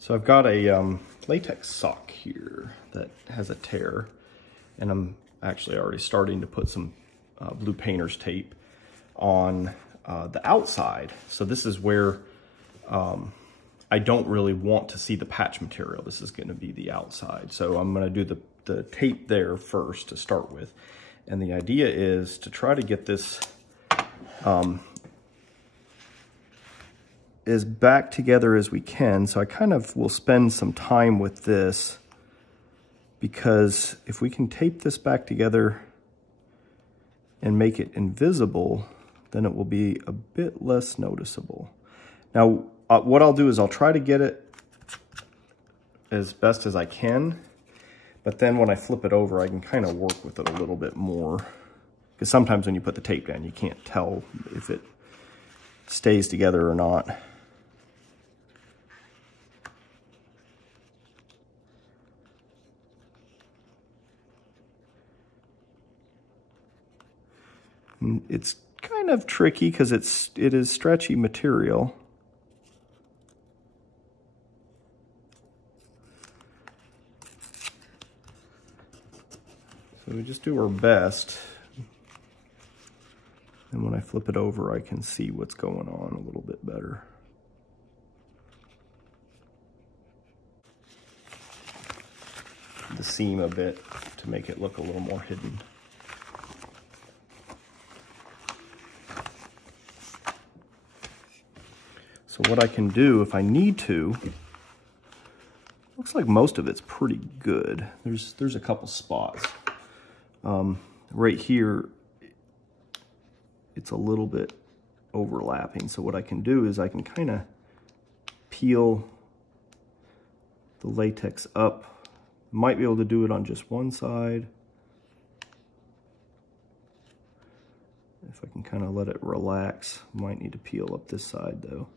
So I've got a latex sock here that has a tear, and I'm actually already starting to put some blue painter's tape on the outside. So this is where I don't really want to see the patch material. This is gonna be the outside. So I'm gonna do the tape there first to start with. And the idea is to try to get this as back together as we can. So I kind of will spend some time with this, because if we can tape this back together and make it invisible, then it will be a bit less noticeable. Now, what I'll do is I'll try to get it as best as I can, but then when I flip it over, I can kind of work with it a little bit more, because sometimes when you put the tape down, you can't tell if it stays together or not. It's kind of tricky because it is stretchy material. So we just do our best. And when I flip it over, I can see what's going on a little bit better. The seam a bit to make it look a little more hidden. So what I can do if I need to, looks like most of it's pretty good. There's a couple spots. Right here, it's a little bit overlapping. So what I can do is I can kind of peel the latex up. Might be able to do it on just one side. If I can kind of let it relax, might need to peel up this side though.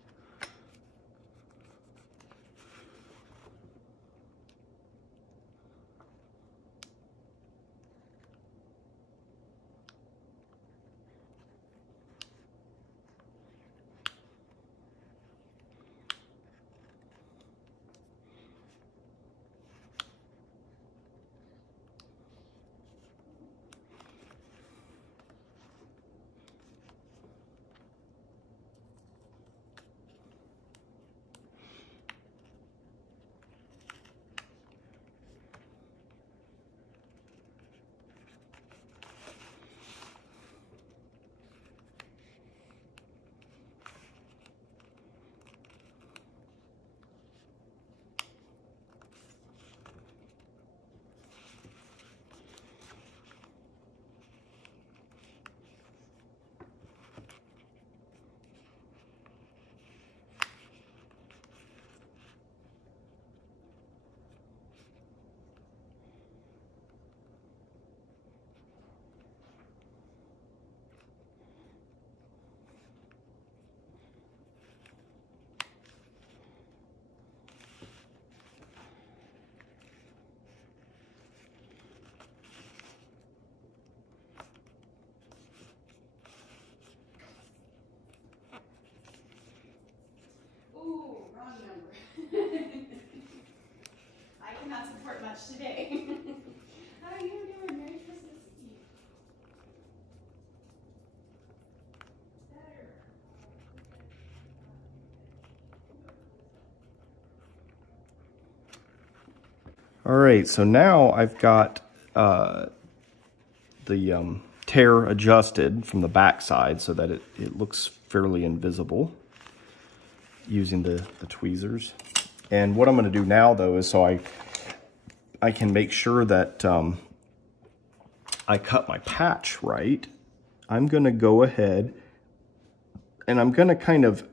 I cannot support much today. How are you doing? Merry Christmas Eve. Better. All right, so now I've got the tear adjusted from the back side so that it looks fairly invisible using the tweezers. And what I'm going to do now though is so I can make sure that I cut my patch right. I'm going to go ahead and I'm going to kind of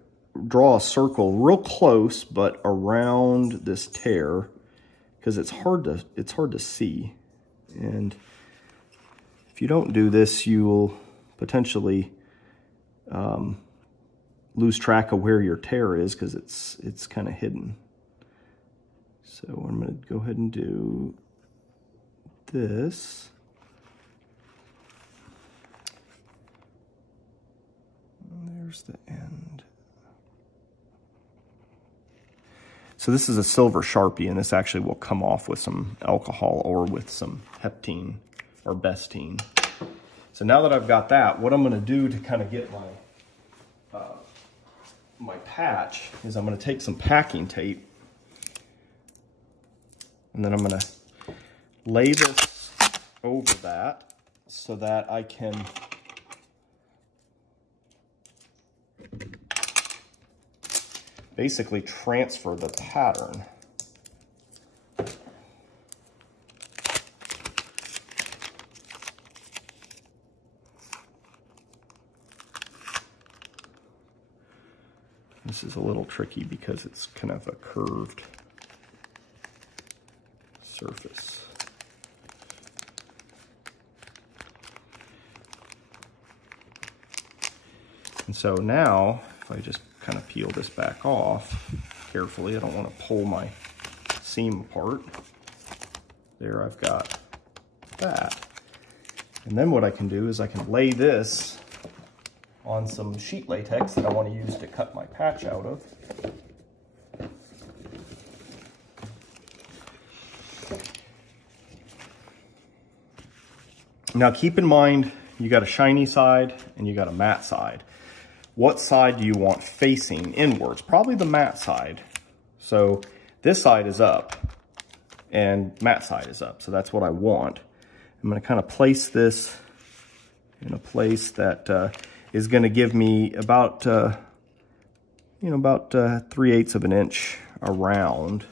draw a circle real close but around this tear, because it's hard to see. And if you don't do this, you will potentially lose track of where your tear is, because it's kind of hidden. So I'm going to go ahead and do this. And there's the end. So this is a silver Sharpie, and this actually will come off with some alcohol or with some heptene or bestine. So now that I've got that, what I'm going to do to kind of get my patch is I'm going to take some packing tape, and then I'm going to lay this over that so that I can basically transfer the pattern. This is a little tricky because it's kind of a curved surface. And so now, if I just kind of peel this back off carefully, I don't want to pull my seam apart. There, I've got that. And then what I can do is I can lay this on some sheet latex that I want to use to cut my patch out of. Now keep in mind, you got a shiny side and you got a matte side. What side do you want facing inwards? Probably the matte side. So this side is up and matte side is up. So that's what I want. I'm going to kind of place this in a place that is going to give me about, about 3/8 of an inch around.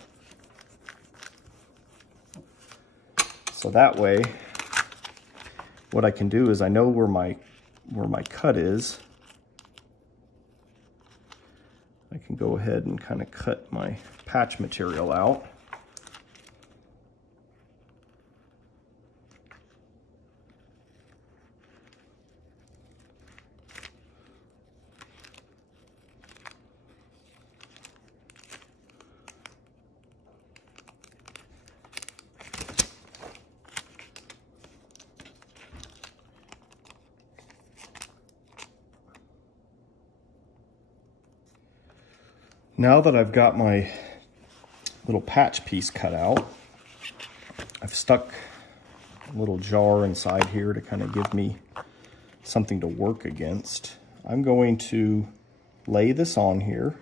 So that way, what I can do is I know where my cut is. I can go ahead and kind of cut my patch material out. Now that I've got my little patch piece cut out, I've stuck a little jar inside here to kind of give me something to work against. I'm going to lay this on here.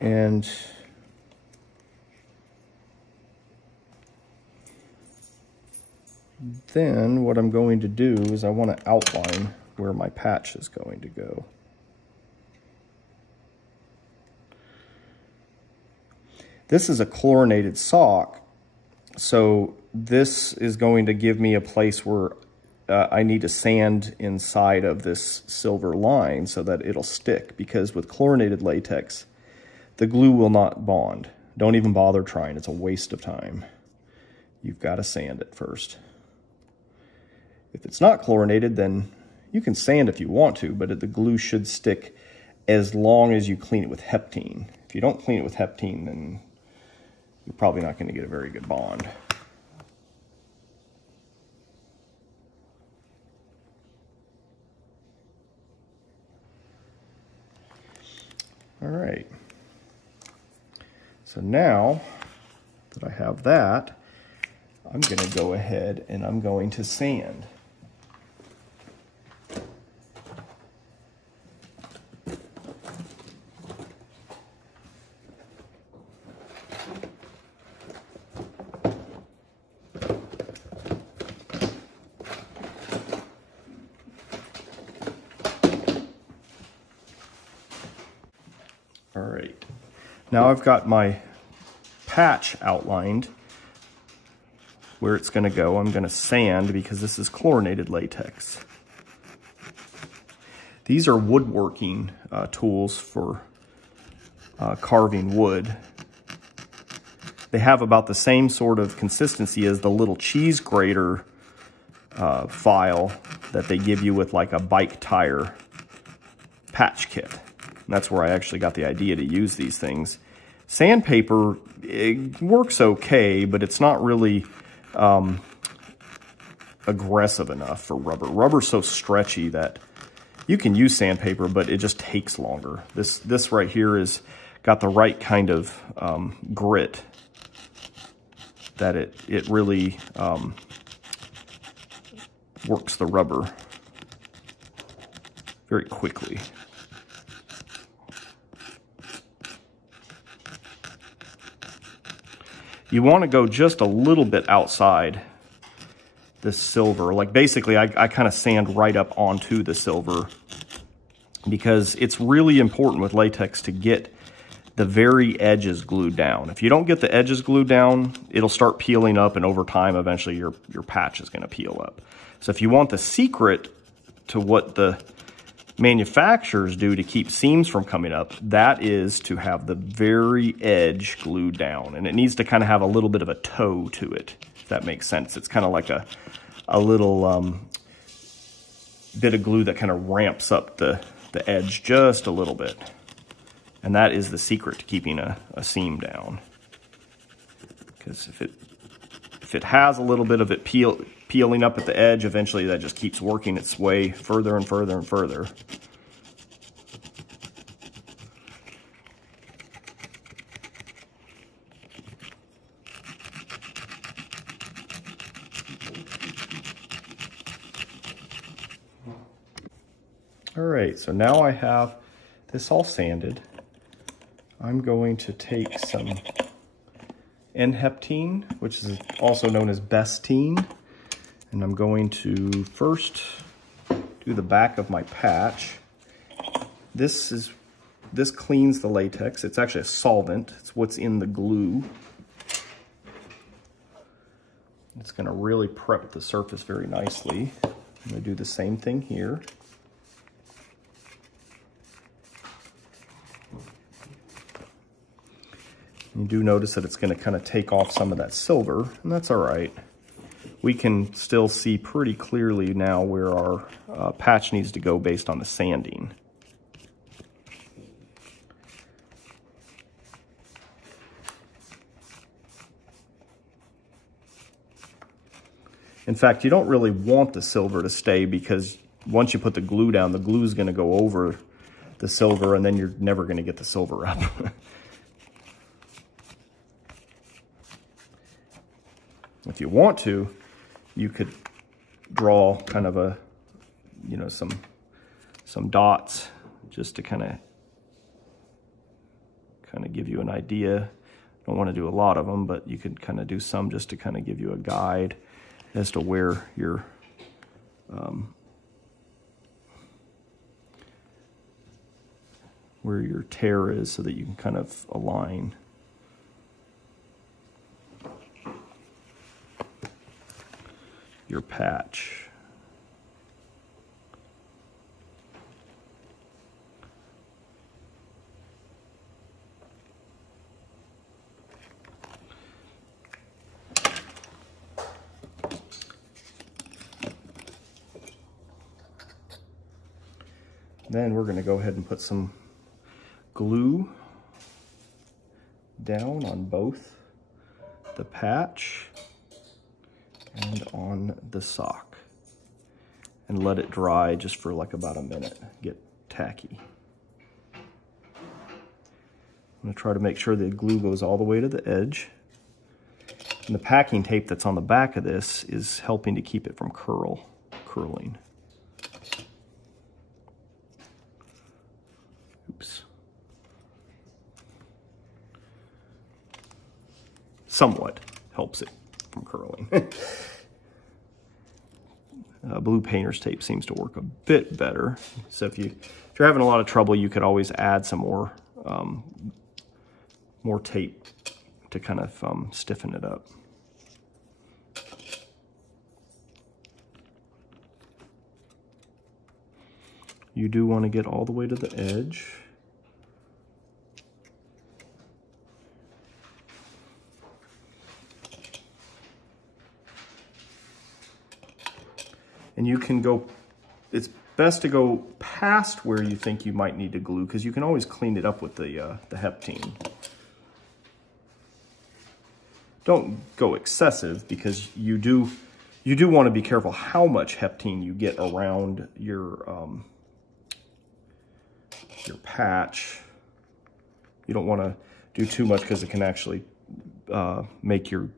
And then what I'm going to do is I want to outline where my patch is going to go. This is a chlorinated sock, so this is going to give me a place where I need to sand inside of this silver line so that it'll stick, because with chlorinated latex, the glue will not bond. Don't even bother trying, it's a waste of time. You've got to sand it first. If it's not chlorinated, then you can sand if you want to, but the glue should stick as long as you clean it with heptene. If you don't clean it with heptene, then you're probably not going to get a very good bond. All right. So now that I have that, I'm going to go ahead and I'm going to sand. All right, now I've got my patch outlined where it's going to go. I'm going to sand because this is chlorinated latex. These are woodworking tools for carving wood. They have about the same sort of consistency as the little cheese grater file that they give you with like a bike tire patch kit. And that's where I actually got the idea to use these things. Sandpaper, it works okay, but it's not really aggressive enough for rubber. Rubber's so stretchy that You can use sandpaper, but it just takes longer. This right here is got the right kind of grit that it really works the rubber very quickly. You want to go just a little bit outside this silver. Like basically I kind of sand right up onto the silver, because it's really important with latex to get the very edges glued down. If you don't get the edges glued down, it'll start peeling up, and over time eventually your patch is going to peel up. So if you want the secret to what the manufacturers do to keep seams from coming up, that is to have the very edge glued down, and it needs to kind of have a little bit of a toe to it, if that makes sense. It's kind of like a little bit of glue that kind of ramps up the edge just a little bit, and that is the secret to keeping a seam down. Because if it has a little bit of it peeling up at the edge, eventually that just keeps working its way further and further and further. All right, so now I have this all sanded. I'm going to take some N-heptene, which is also known as Bestine, and I'm going to first do the back of my patch. This cleans the latex. It's actually a solvent. It's what's in the glue. It's going to really prep the surface very nicely. I'm going to do the same thing here. You do notice that it's going to kind of take off some of that silver, and that's all right. We can still see pretty clearly now where our patch needs to go based on the sanding. In fact, you don't really want the silver to stay, because once you put the glue down, the glue is going to go over the silver, and then you're never going to get the silver up. If you want to, you could draw kind of a, you know, some dots just to kind of give you an idea. Don't want to do a lot of them, but you could kind of do some just to kind of give you a guide as to where your tear is, so that you can kind of align. Your patch. Then we're going to go ahead and put some glue down on both the patch and on the sock, and let it dry just for like about a minute. Get tacky. I'm going to try to make sure the glue goes all the way to the edge. And the packing tape that's on the back of this is helping to keep it from curling. Oops. Somewhat helps it from curling. Blue painter's tape seems to work a bit better. So if you're having a lot of trouble, you could always add some more tape to kind of stiffen it up. You do want to get all the way to the edge. And you can go, it's best to go past where you think you might need to glue, because you can always clean it up with the heptene. Don't go excessive, because you do want to be careful how much heptene you get around your patch. You don't want to do too much because it can actually make your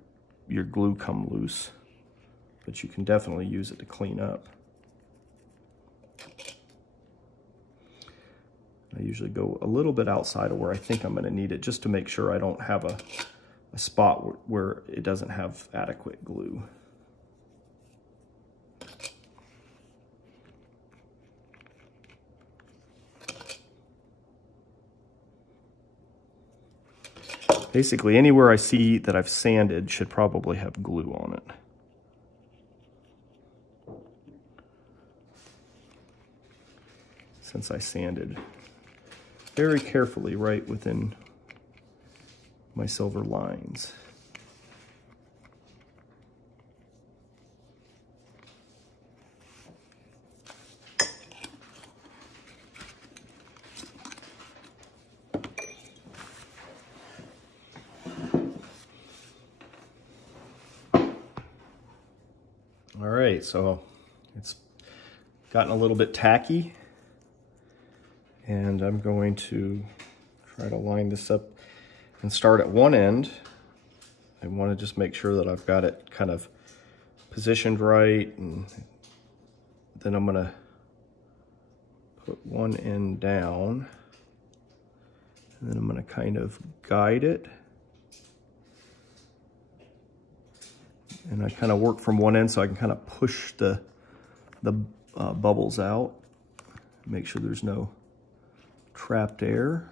glue come loose. But you can definitely use it to clean up. I usually go a little bit outside of where I think I'm going to need it, just to make sure I don't have a spot where it doesn't have adequate glue. Basically, anywhere I see that I've sanded should probably have glue on it. Since I sanded very carefully right within my silver lines. All right, so it's gotten a little bit tacky, and I'm going to try to line this up and start at one end. I want to just make sure that I've got it kind of positioned right, and then I'm going to put one end down, and then I'm going to kind of guide it. And I kind of work from one end so I can kind of push the bubbles out. Make sure there's no trapped air.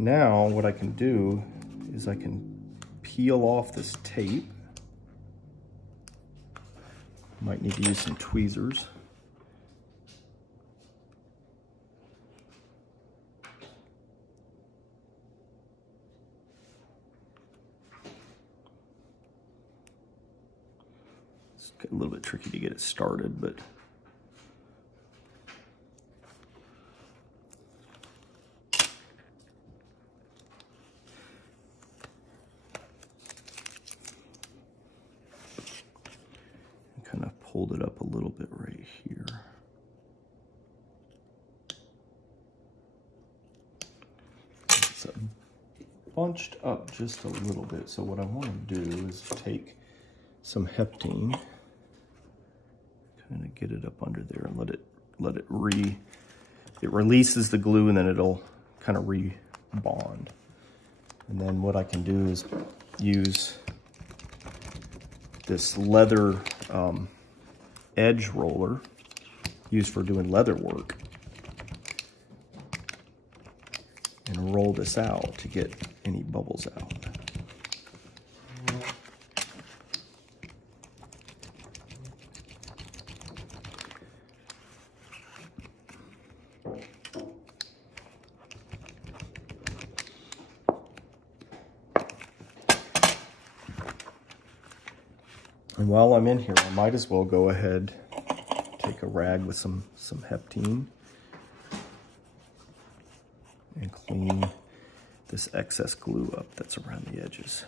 Now what I can do is I can peel off this tape. Might need to use some tweezers. It's a little bit tricky to get it started, but kind of pulled it up a little bit right here. It's bunched up just a little bit. So what I want to do is take some heptene, kind of get it up under there and let it releases the glue, and then it'll kind of re-bond. And then what I can do is use this leather edge roller used for doing leather work, and roll this out to get any bubbles out. And while I'm in here, I might as well go ahead, take a rag with some heptene and clean this excess glue up that's around the edges.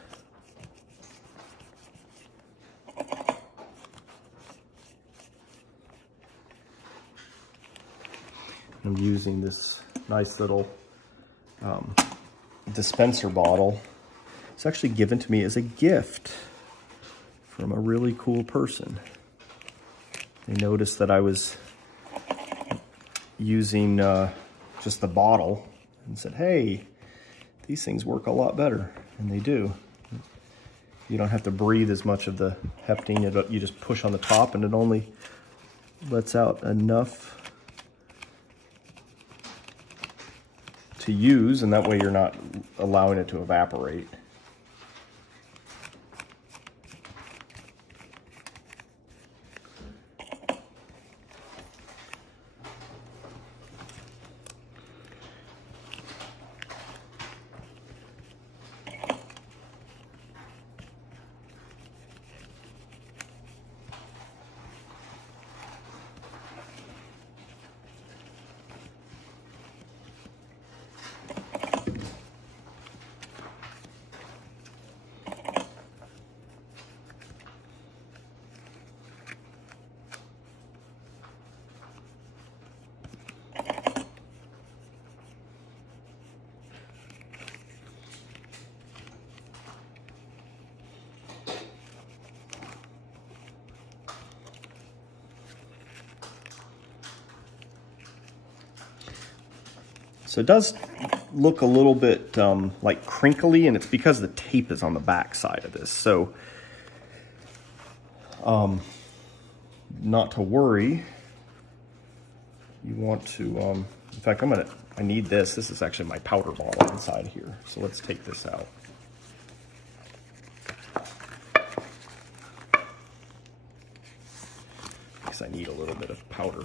I'm using this nice little dispenser bottle. It's actually given to me as a gift from a really cool person. They noticed that I was using just the bottle and said, hey, these things work a lot better, and they do. You don't have to breathe as much of the heptene. You just push on the top and it only lets out enough to use, and that way you're not allowing it to evaporate. So it does look a little bit like crinkly, and it's because the tape is on the back side of this. So not to worry. You want to, in fact, I need this. This is actually my powder bottle inside here. So let's take this out. Because I need a little bit of powder.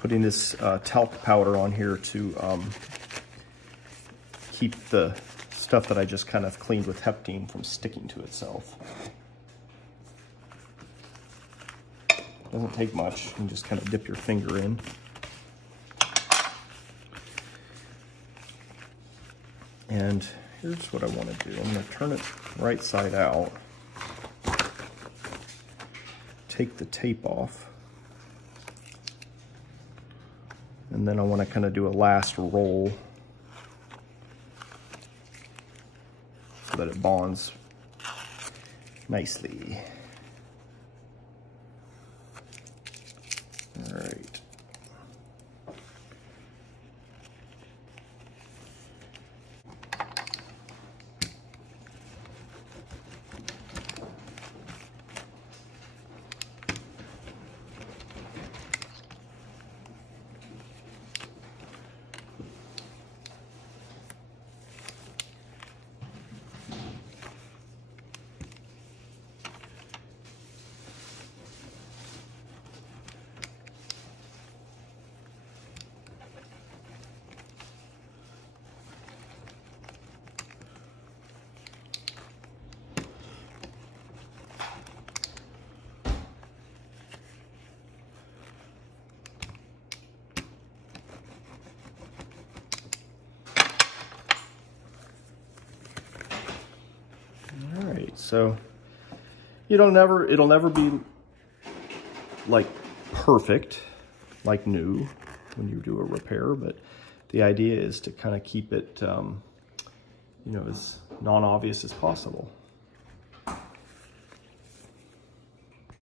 Putting this talc powder on here to keep the stuff that I just kind of cleaned with Heptene from sticking to itself. Doesn't take much. You can just kind of dip your finger in. And here's what I want to do. I'm going to turn it right side out. Take the tape off. And then I want to kind of do a last roll so that it bonds nicely. All right. So it'll never be like perfect, like new when you do a repair, but the idea is to kind of keep it, you know, as non-obvious as possible.